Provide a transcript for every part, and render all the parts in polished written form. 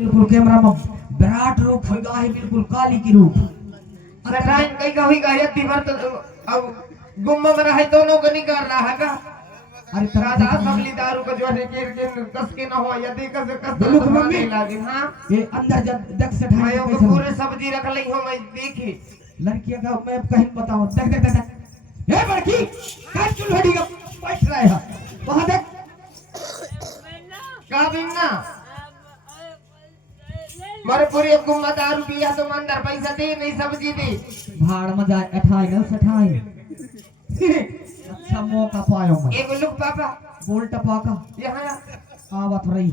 बिल्कुल कैमरा में विराट रूप होगा है, बिल्कुल काली की रूप। अरे टाइम कहीं कहीं का यति भर तो अब गुम्म में रहे दोनों को नहीं कर रहा है का। अरे राधा सबली दारू को जो है के कस के ना हो यदि कस बिल्कुल मम्मी लागे। हां ये अंदर जब देख से ढाई मैं कैसे पूरे सब्जी रख ली हूं मैं देखी लड़कियां का मैं कहीं बताऊं देख देख देख ए बड़की का चुल्हड़ी का बैठ रहा है वहां देख का बिन्ना मारे पूरे गुम्मा दारू पिया तो अंदर पैसा दे नहीं सब्जी दे भाड़ में जाए अठाई न सठाई अच्छा मौका पायो मैं एक लुक पापा बोल टपाका यहां आवत रही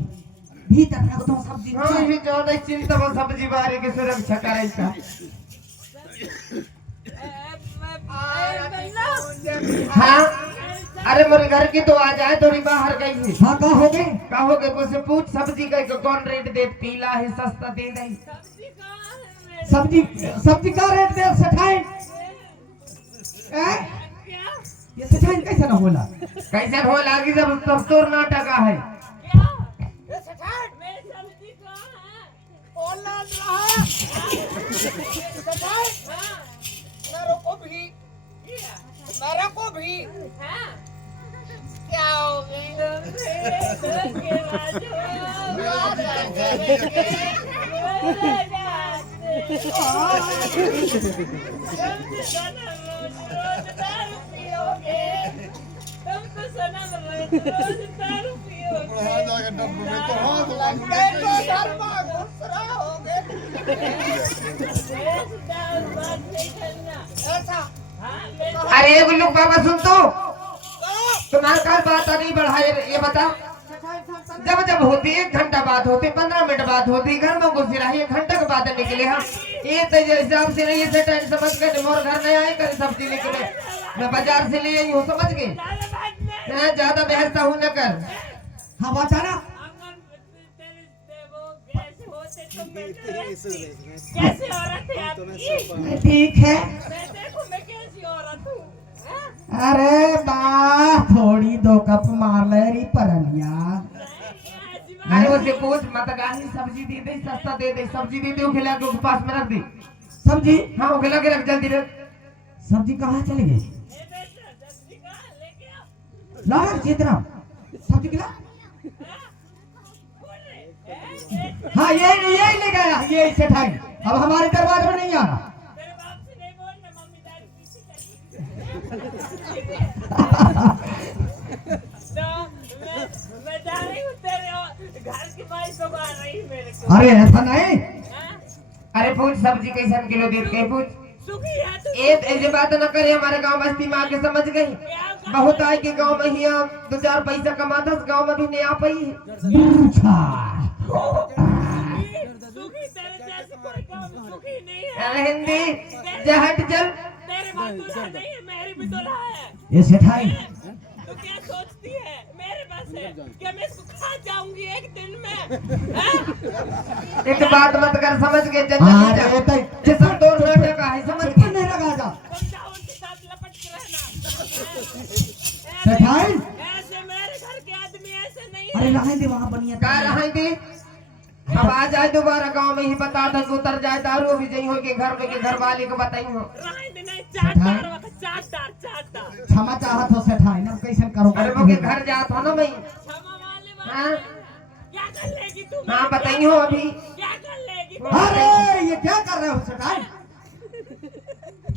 भीतर रख दो सब्जी हां ही जो नहीं चिंता वो सब्जी बारे के सुरक्षा करे का। हाँ अरे मेरे घर की तो आ जाए थोड़ी बाहर गई है। हाँ का हो गए मुझसे पूछ सब्जी का कौन रेट दे पीला है सस्ता दे नहीं सब्जी सब्जी का रेट दे सठाई ये सठाई कैसे ना होला कैसे हो लागी जब सब तोर नाटक है मेरे को भी क्या हो अरे एक लोग बाबा सुन तो तुम्हारे कार बात नहीं बढ़ाए ये बता जब जब होती 1 घंटा बाद होती 15 मिनट बाद होती घर में घुसी रही 1 घंटा के बाद निकले हम ये तो हिसाब से नहीं से टाइम समझ के मोर घर नहीं आए कर सब्जी निकले मैं बाजार से ले आई हूँ समझ गए मैं ज्यादा बहसता हूँ न कर। हाँ बचाना कैसी औरत है आपकी? ठीक है मैं देखो मैं कैसी औरत हूँ। अरे बा थोड़ी 2 कप मार ले री परनिया अरे उसे पूछ मत गाही सब्जी दे दे सस्ता दे दे सब्जी दे दे वो खिला के पास में रख दी सब्जी हाँ वो खिला के रख जल्दी रख। सब्जी कहाँ चली गई ला चित्रा सब्जी खिला हाँ यही ले गया ये सेठाई अब हमारे दरबार में नहीं आना अरे ऐसा नहीं अरे पूछ सब्जी कैसे किलो दे के पूछ सुखी है तो ये बात न करे हमारे गांव बस्ती में आके समझ गई बहुत आए के गांव में ही 2-4 पैसा कमाता गांव में भी नहीं आ पाई सुखी तेरे जैसे कोई काम सुखी नहीं है। अरे हिंदी जहट चल तेरी बात दुल्हा नहीं है मेरी भी दुल्हा है। ये सेठाई तो क्या सोचती है मेरे पास है क्या मैं इसको खा जाऊंगी एक दिन में हैं? एक बात मत कर समझ के अरे तो जिसम दो नाटक है समझ के नहीं लगा जा तुम जाओ उनके साथ लपट के रहना। सेठाई ऐसे मेरे घर के आदमी ऐसे नहीं अरे है। रहे दे वहां बनिया कह रहा थी अब आ जाए दोबारा गांव में ही बता दो उतर जाए दारू भी जई हो के घर में के घर वाले को बताई हो रहने नहीं चार क्षमा चाहत हो सेठाई ना कैसे करो अरे वो के घर जात हो ना मैं क्षमा वाले हाँ क्या कर लेगी तू? हाँ बताई हो अभी क्या कर लेगी? अरे ये क्या कर रहे हो सेठाई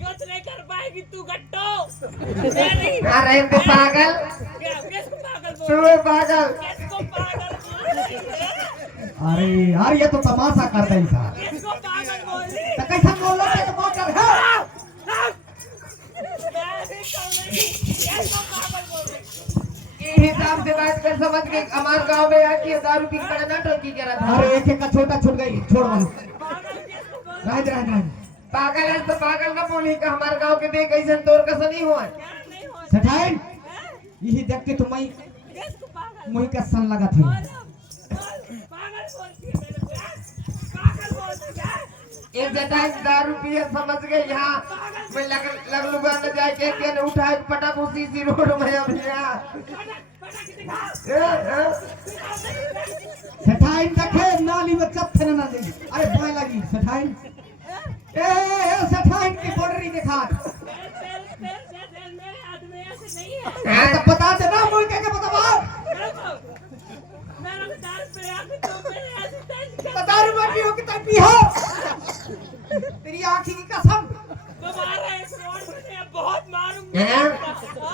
कुछ नहीं कर पाएगी तू गट्टो। मेरी अरे ते पागल किसको पागल बोल तू पागल किसको पागल बोल रही है? अरे यार ये तो तमाशा कर रही था किसको पागल बोल रही है? तो कैसा बोल रहा है तो कर है मैं भी कहूँ नहीं किसको पागल बोल रही है? ये हिसाब से बात कर समझ के हमारे गांव में आके दारू पी कर ना टोकी करा था। अरे एक का छोटा छूट गई छोड़ वाला पागल किसको बोल रह पागल है तो पागल ना बोली का हमारे गांव के देख कैसे तोर कस नहीं हुआ क्या नहीं हो सेठाई यही देख के तुम्हें किसको पागल मुझे का सन लगा थी पागल बोलती है मेरे को पागल बोलती है। ये जटाई दारू पिए समझ गए यहाँ मैं लग लुगा न जाए के न उठाए पटा उसी सी रोड में अब यहाँ बता के दिखा। सेठाइन देखे नाली में चप्पे ना दे। अरे बाय लगी सेठाइन। ए सेठाइन की बॉर्डरी दिखा। मेरे आदमी ऐसे नहीं है। तो बता दे ना मुझे क्या पता बात। मेरा दारू पे आके तो मेरे असिस्टेंट तो दारू में पी हो कि तब पी हो। तेरी आँखी की कसम। दोबारा इस रोड पे मैं बहुत मारूंगा।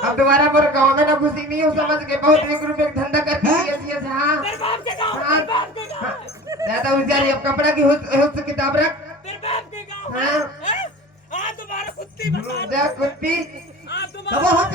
अब दोबारा पर गाँव में ना घुसी नहीं हो समझ के बहुत 1 रुपए का धंधा करती है ऐसी हाँ तेरे बाप के गाँव, तेरे बाप के गाँव। ज्यादा उजारी अब कपड़ा की हुस किताब रख तेरे बाप के गाँव। हाँ। दोबारा कुत्ती बता। जा कुत्ती हाँ तब दोबारा वहाँ